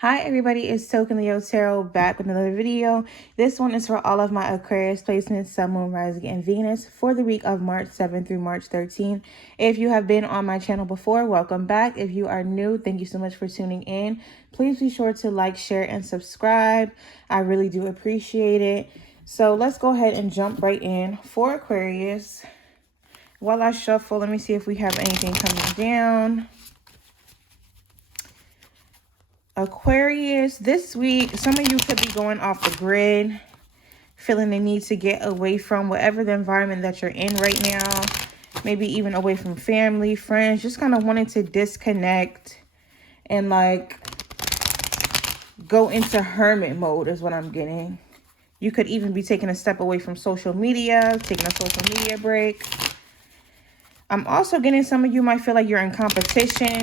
Hi everybody, it's 𝙧𝙚𝙖𝙙𝙨 back with another video. This one is for all of my Aquarius placements, Sun, Moon, Rising, and Venus for the week of March 7th through March 13th. If you have been on my channel before, welcome back. If you are new, thank you so much for tuning in. Please be sure to like, share, and subscribe. I really do appreciate it. So let's go ahead and jump right in for Aquarius. While I shuffle, let me see if we have anything coming down. Aquarius, this week, some of you could be going off the grid, feeling the need to get away from whatever the environment that you're in right now, maybe even away from family, friends, just kind of wanting to disconnect and like go into hermit mode is what I'm getting. You could even be taking a step away from social media, taking a social media break. I'm also getting some of you might feel like you're in competition.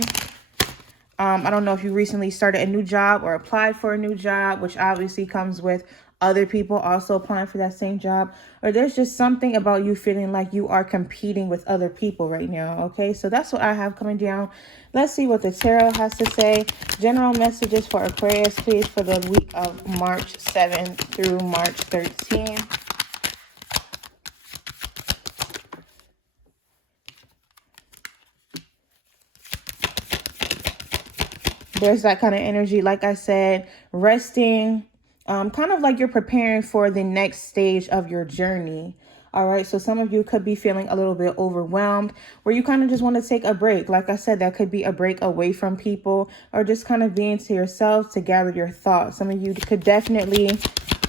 I don't know if you recently started a new job or applied for a new job, which obviously comes with other people also applying for that same job. Or there's just something about you feeling like you are competing with other people right now. Okay, so that's what I have coming down. Let's see what the tarot has to say. General messages for Aquarius, please, for the week of March 7th through March 13th. There's that kind of energy, like I said, resting, kind of like you're preparing for the next stage of your journey. All right, so some of you could be feeling a little bit overwhelmed, where you kind of just want to take a break. Like I said, that could be a break away from people or just kind of being to yourself to gather your thoughts. Some of you could definitely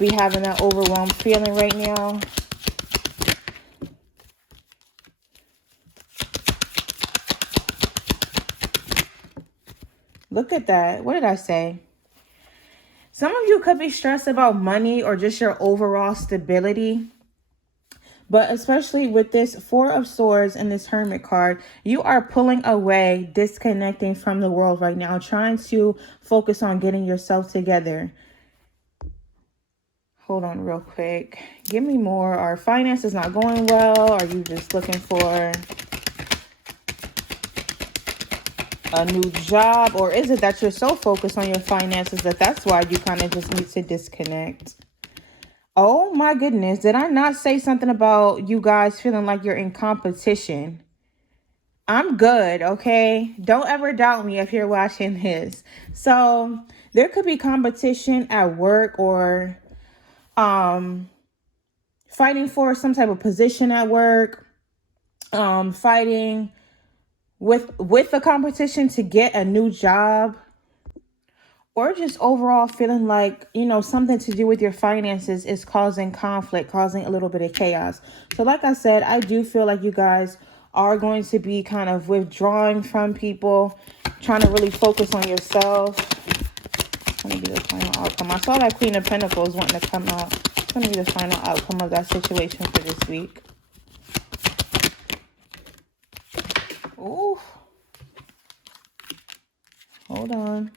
be having that overwhelmed feeling right now. Look at that. What did I say? Some of you could be stressed about money or just your overall stability. But especially with this Four of Swords and this Hermit card, you are pulling away, disconnecting from the world right now, trying to focus on getting yourself together. Hold on real quick. Give me more. Are finances not going well? Are you just looking for a new job? Or is it that you're so focused on your finances that that's why you kind of just need to disconnect? Oh my goodness. Did I not say something about you guys feeling like you're in competition? I'm good, okay? Don't ever doubt me if you're watching this. So there could be competition at work or fighting for some type of position at work, fighting with the competition to get a new job, or just overall feeling like, you know, something to do with your finances is causing conflict, causing a little bit of chaos. So like I said, I do feel like you guys are going to be kind of withdrawing from people, trying to really focus on yourself. It's going to be the final outcome. I saw that Queen of Pentacles wanting to come out. It's going to be the final outcome of that situation for this week. Ooh. Hold on.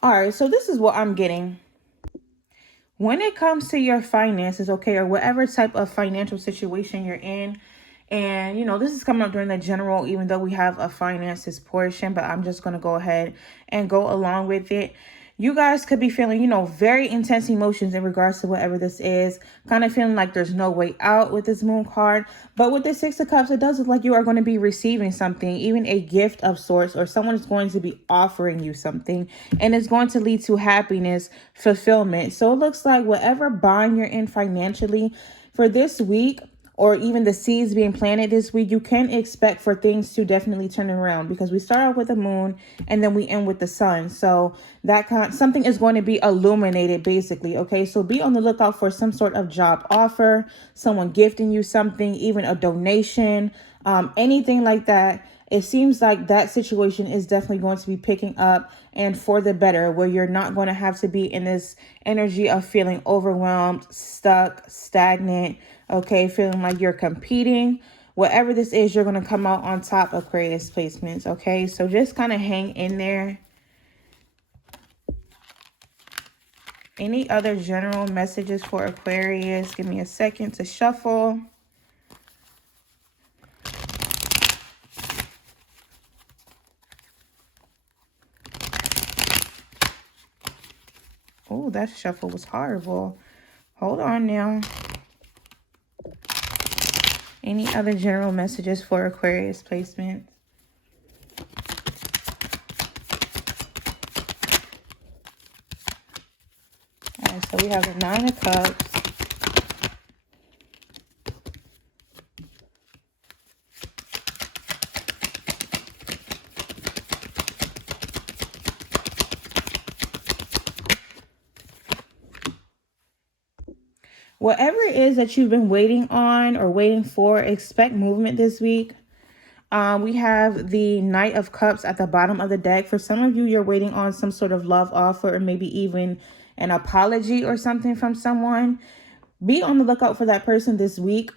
All right, so this is what I'm getting. When it comes to your finances, okay, or whatever type of financial situation you're in, and, you know, this is coming up during the general, even though we have a finances portion, but I'm just going to go ahead and go along with it. You guys could be feeling, you know, very intense emotions in regards to whatever this is, kind of feeling like there's no way out with this Moon card. But with the Six of Cups, it does look like you are going to be receiving something, even a gift of sorts, or someone is going to be offering you something, and it's going to lead to happiness, fulfillment. So it looks like whatever bond you're in financially for this week, or even the seeds being planted this week, you can expect for things to definitely turn around, because we start off with the moon and then we end with the sun. So that something is going to be illuminated basically. Okay, so be on the lookout for some sort of job offer, someone gifting you something, even a donation, anything like that. It seems like that situation is definitely going to be picking up, and for the better, where you're not going to have to be in this energy of feeling overwhelmed, stuck, stagnant, okay, feeling like you're competing. Whatever this is, you're going to come out on top, Aquarius placements, okay? So just kind of hang in there. Any other general messages for Aquarius? Give me a second to shuffle. Oh, that shuffle was horrible. Hold on now. Any other general messages for Aquarius placement? All right, so we have the Nine of Cups. Whatever it is that you've been waiting on or waiting for, expect movement this week. We have the Knight of Cups at the bottom of the deck. For some of you, you're waiting on some sort of love offer or maybe even an apology or something from someone. Be on the lookout for that person this week,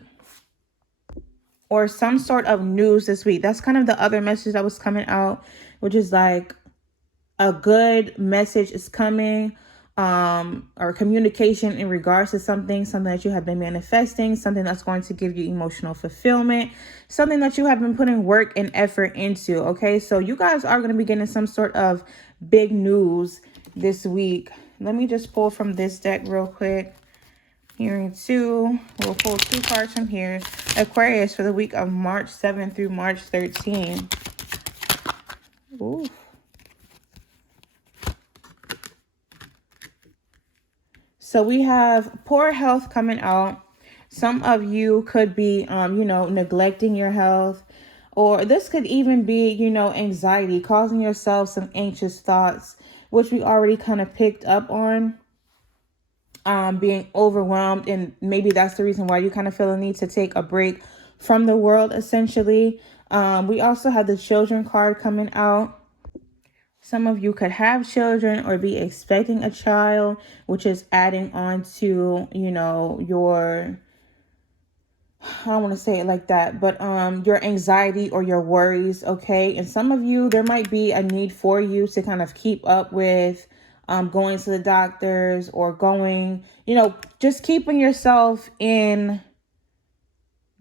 or some sort of news this week. That's kind of the other message that was coming out, which is like a good message is coming, or communication in regards to something that you have been manifesting, something that's going to give you emotional fulfillment, something that you have been putting work and effort into. Okay, so you guys are going to be getting some sort of big news this week. Let me just pull from this deck real quick. Hearing two, we'll pull two cards from here. Aquarius for the week of March 7th through March 13th. Ooh. So we have poor health coming out. Some of you could be, neglecting your health, or this could even be, anxiety, causing yourself some anxious thoughts, which we already kind of picked up on, being overwhelmed. And maybe that's the reason why you kind of feel the need to take a break from the world, essentially. We also have the Children card coming out. Some of you could have children or be expecting a child, which is adding on to, your, I don't want to say it like that, but your anxiety or your worries, okay? And some of you, there might be a need for you to kind of keep up with going to the doctors or going, just keeping yourself in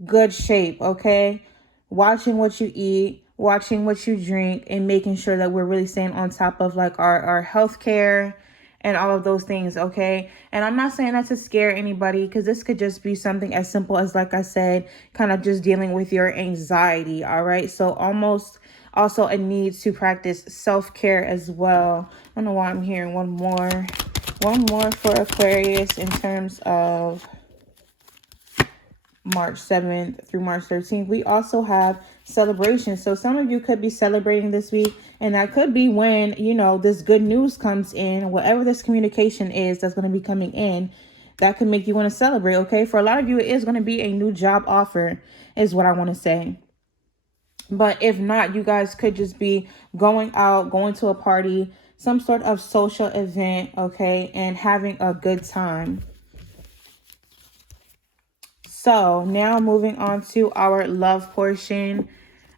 good shape, okay? Watching what you eat, watching what you drink, and making sure that we're really staying on top of like our health care and all of those things, okay? And I'm not saying that to scare anybody, because this could just be something as simple as, like I said, kind of just dealing with your anxiety, all right? So almost also a need to practice self-care as well. I don't know why I'm hearing one more for Aquarius in terms of March 7th through March 13th. We also have celebrations. So some of you could be celebrating this week, and that could be when, this good news comes in, whatever this communication is that's going to be coming in, that could make you want to celebrate, okay? For a lot of you, it is going to be a new job offer is what I want to say. But if not, you guys could just be going out, going to a party, some sort of social event, okay, and having a good time. So now moving on to our love portion,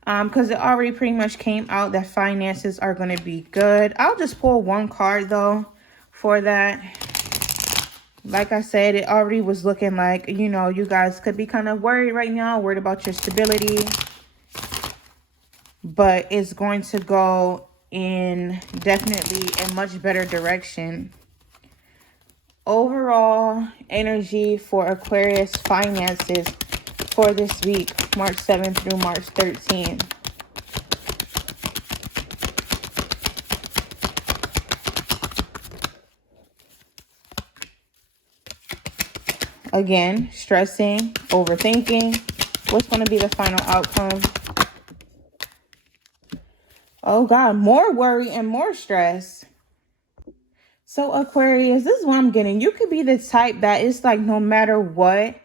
because it already pretty much came out that finances are going to be good. I'll just pull one card though for that. Like I said, it already was looking like, you guys could be kind of worried right now, worried about your stability, but it's going to go in definitely a much better direction. Overall energy for Aquarius finances for this week, March 7th through March 13th. Again, stressing, overthinking. What's going to be the final outcome? Oh God, more worry and more stress. So Aquarius, this is what I'm getting. You could be the type that it's like no matter what.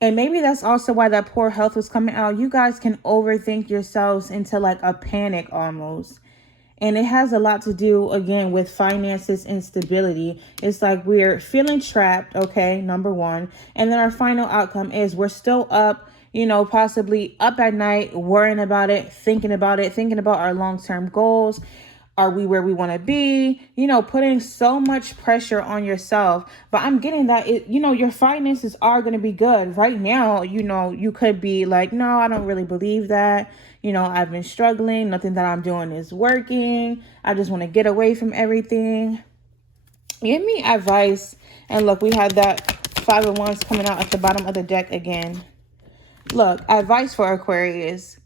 And maybe that's also why that poor health was coming out. You guys can overthink yourselves into like a panic almost. And it has a lot to do, again, with finances and stability. It's like we're feeling trapped, okay, number one. And then our final outcome is we're still up, possibly up at night, worrying about it, thinking about our long-term goals. Are we where we want to be? Putting so much pressure on yourself. But I'm getting that, your finances are going to be good. Right now, you could be like, no, I don't really believe that. I've been struggling. Nothing that I'm doing is working. I just want to get away from everything. Give me advice. And look, we had that Five of Wands coming out at the bottom of the deck again. Look, advice for Aquarius.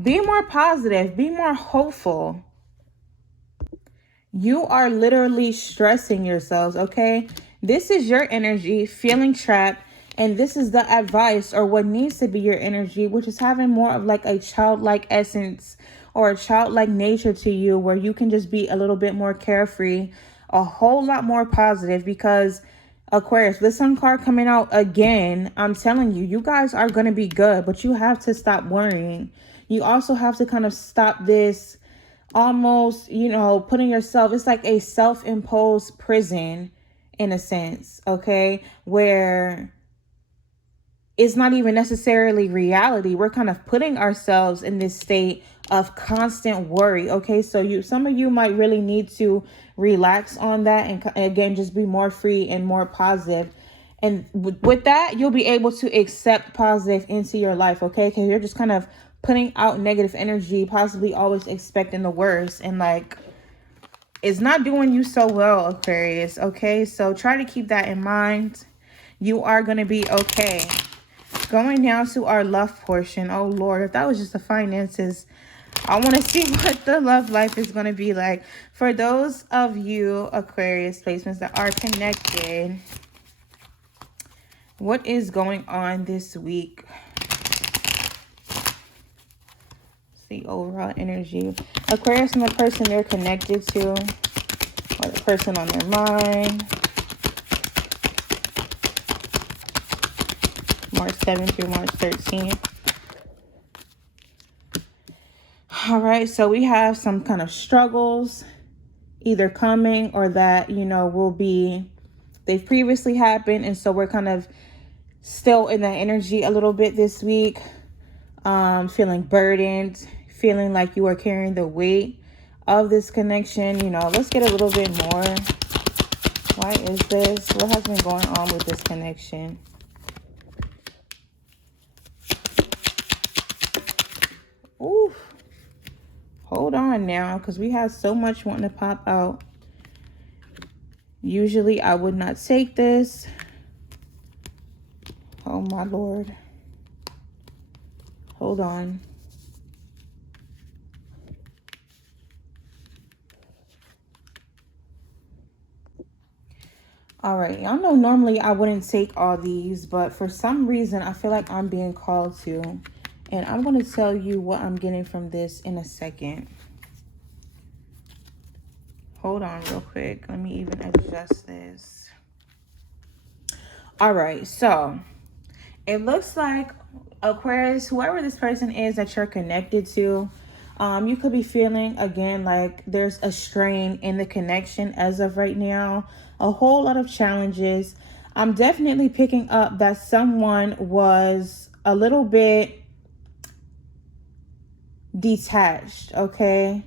Be more positive. Be more hopeful. You are literally stressing yourselves, okay? This is your energy, feeling trapped. And this is the advice, or what needs to be your energy, which is having more of like a childlike essence or a childlike nature to you, where you can just be a little bit more carefree, a whole lot more positive. Because Aquarius, the Sun card coming out again, I'm telling you, you guys are going to be good, but you have to stop worrying. You also have to kind of stop this almost, you know, putting yourself, it's like a self-imposed prison in a sense, okay, where it's not even necessarily reality. We're kind of putting ourselves in this state of constant worry. Okay, so some of you might really need to relax on that, and again, just be more free and more positive. And with that, you'll be able to accept positive into your life. Okay, because you're just kind of putting out negative energy, possibly always expecting the worst, and like, it's not doing you so well, Aquarius. Okay, so try to keep that in mind. You are going to be okay. Going down to our love portion. Oh, Lord, if that was just the finances, I want to see what the love life is going to be like. For those of you, Aquarius placements, that are connected, what is going on this week? The overall energy. Aquarius and the person they're connected to, or the person on their mind. March 7th through March 13th. All right, so we have some kind of struggles either coming, or that, you know, they've previously happened. And so we're kind of still in that energy a little bit this week. Feeling burdened, feeling like you are carrying the weight of this connection. You know, let's get a little bit more. Why is this? What has been going on with this connection? Ooh. Hold on now, because we have so much wanting to pop out. Usually I would not take this. Oh my Lord. Hold on. All right, y'all know normally I wouldn't take all these, but for some reason I feel like I'm being called to. And I'm going to tell you what I'm getting from this in a second. Hold on real quick. Let me even adjust this. All right, so it looks like, Aquarius, whoever this person is that you're connected to, you could be feeling, again, like there's a strain in the connection as of right now. A whole lot of challenges. I'm definitely picking up that someone was a little bit detached, okay?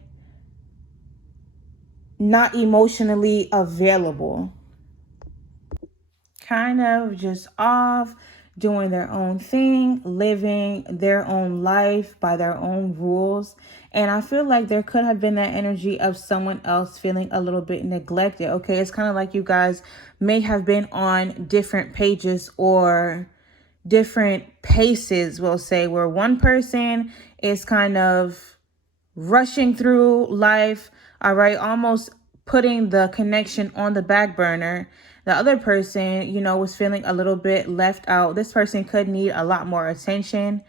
Not emotionally available. Kind of just off, doing their own thing, living their own life by their own rules. And I feel like there could have been that energy of someone else feeling a little bit neglected. Okay, it's kind of like you guys may have been on different pages or different paces, we'll say, where one person is kind of rushing through life, all right, almost putting the connection on the back burner. The other person, you know, was feeling a little bit left out. This person could need a lot more attention.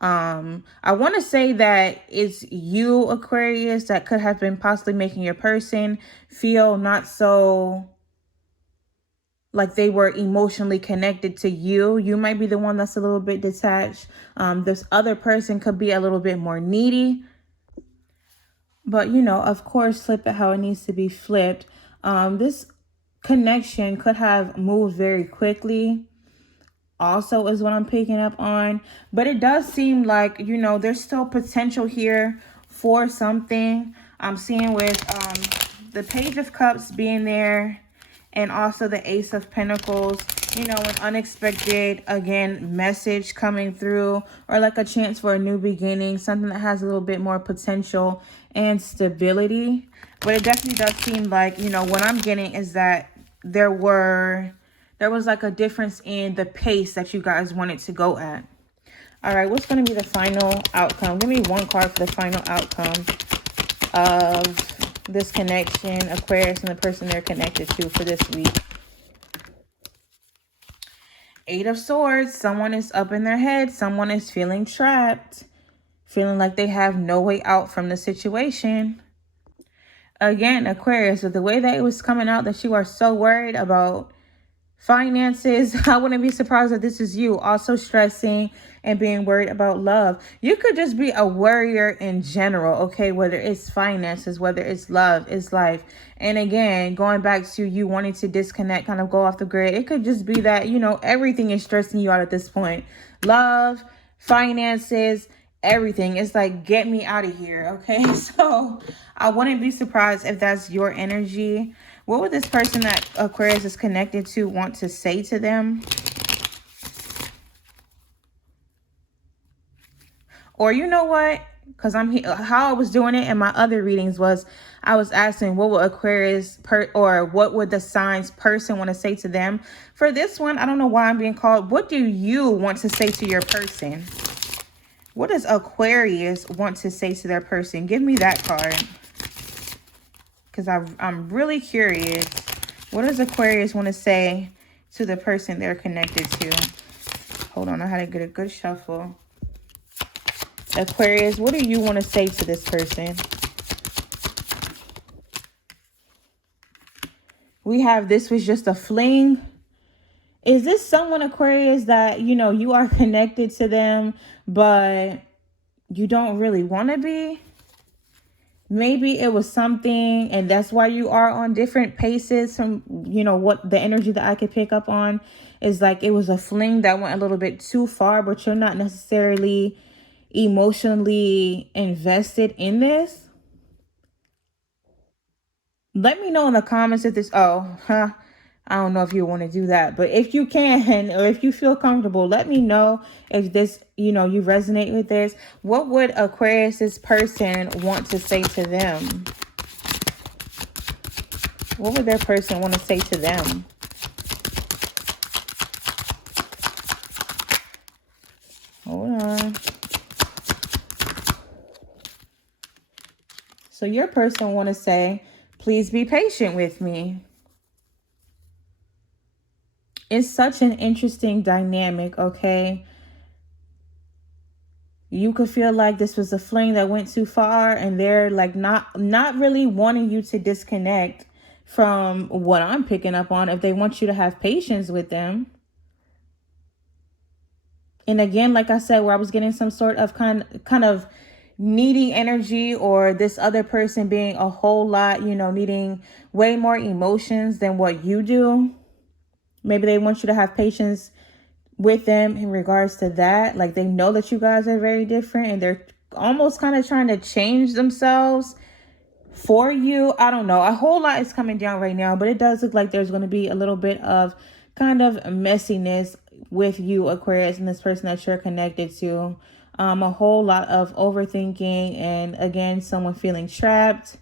I want to say that it's you, Aquarius, that could have been possibly making your person feel not so like they were emotionally connected to you. You might be the one that's a little bit detached. This other person could be a little bit more needy. But, you know, of course, flip it how it needs to be flipped. This connection could have moved very quickly, also, is what I'm picking up on. But it does seem like, you know, there's still potential here for something. I'm seeing with the Page of Cups being there, and also the Ace of Pentacles. you know, an unexpected, again, message coming through, or like a chance for a new beginning, something that has a little bit more potential and stability. But it definitely does seem like, you know, what I'm getting is that there was like a difference in the pace that you guys wanted to go at. All right, what's going to be the final outcome? Give me one card for the final outcome of this connection, Aquarius, and the person they're connected to for this week. 8 of Swords. Someone is up in their head. Someone is feeling trapped, feeling like they have no way out from the situation. Again, Aquarius, with the way that it was coming out that you are so worried about finances, I wouldn't be surprised if this is you also stressing and being worried about love. You could just be a worrier in general, okay? Whether it's finances, whether it's love, it's life. And again, going back to you wanting to disconnect, kind of go off the grid. It could just be that, you know, everything is stressing you out at this point. Love, finances, everything. It's like, get me out of here, okay? So I wouldn't be surprised if that's your energy. What would this person that Aquarius is connected to want to say to them? Or you know what? Because how I was doing it in my other readings was I was asking what would Aquarius or what would the signs person want to say to them. For this one, I don't know why I'm being called. What do you want to say to your person? What does Aquarius want to say to their person? Give me that card. Because I'm really curious. What does Aquarius want to say to the person they're connected to? Hold on, I had to get a good shuffle. Aquarius, what do you want to say to this person? We have this was just a fling. Is this someone, Aquarius, that, you know, you are connected to them, but you don't really want to be? Maybe it was something, and that's why you are on different paces from, you know, what the energy that I could pick up on is like it was a fling that went a little bit too far, but you're not necessarily emotionally invested in this. Let me know in the comments if this, I don't know if you want to do that, but if you can, or if you feel comfortable, let me know if this, you know, you resonate with this. What would Aquarius's person want to say to them? What would their person want to say to them? Hold on. So your person want to say, please be patient with me. It's such an interesting dynamic, okay? You could feel like this was a fling that went too far, and they're like not really wanting you to disconnect from what I'm picking up on, if they want you to have patience with them. And again, like I said, where I was getting some sort of kind of needy energy, or this other person being a whole lot, you know, needing way more emotions than what you do. Maybe they want you to have patience with them in regards to that. Like they know that you guys are very different, and they're almost kind of trying to change themselves for you. I don't know. A whole lot is coming down right now, but it does look like there's going to be a little bit of kind of messiness with you, Aquarius, and this person that you're connected to. A whole lot of overthinking, and again, someone feeling trapped.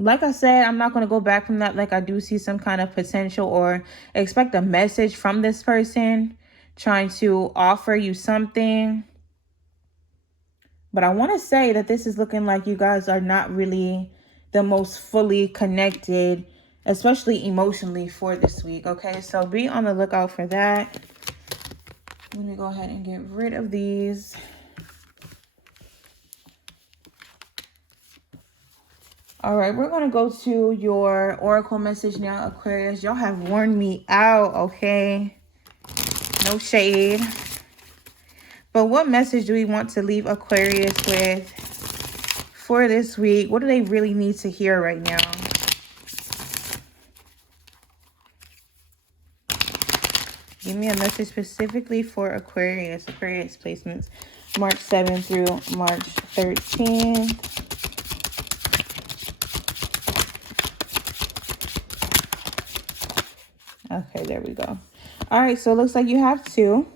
Like I said, I'm not going to go back from that. Like I do see some kind of potential, or expect a message from this person trying to offer you something. But I want to say that this is looking like you guys are not really the most fully connected, especially emotionally, for this week. Okay, so be on the lookout for that. Let me go ahead and get rid of these. All right, we're going to go to your oracle message now, Aquarius. Y'all have worn me out, okay? No shade. But what message do we want to leave Aquarius with for this week? What do they really need to hear right now? Give me a message specifically for Aquarius placements, March 7th through March 13th. Okay. Okay, there we go. All right, so it looks like you have two.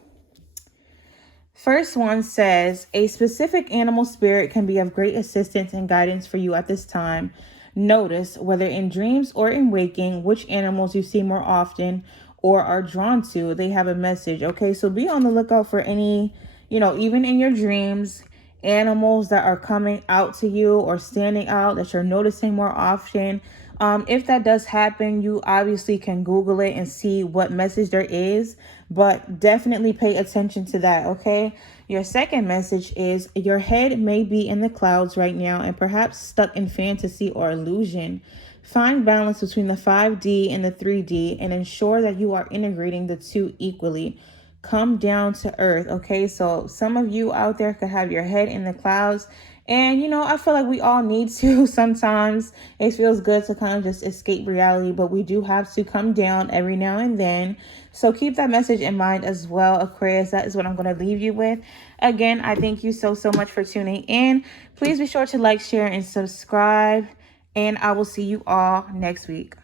First one says, a specific animal spirit can be of great assistance and guidance for you at this time. Notice, whether in dreams or in waking, which animals you see more often or are drawn to. They have a message. Okay, so be on the lookout for any, even in your dreams, animals that are coming out to you or standing out that you're noticing more often. If that does happen, you obviously can Google it and see what message there is, but definitely pay attention to that, okay? Your second message is your head may be in the clouds right now and perhaps stuck in fantasy or illusion. Find balance between the 5D and the 3D and ensure that you are integrating the two equally. Come down to earth, okay? So some of you out there could have your head in the clouds. And, I feel like we all need to sometimes. It feels good to kind of just escape reality, but we do have to come down every now and then. So keep that message in mind as well, Aquarius. That is what I'm going to leave you with. Again, I thank you so much for tuning in. Please be sure to like, share, and subscribe. And I will see you all next week.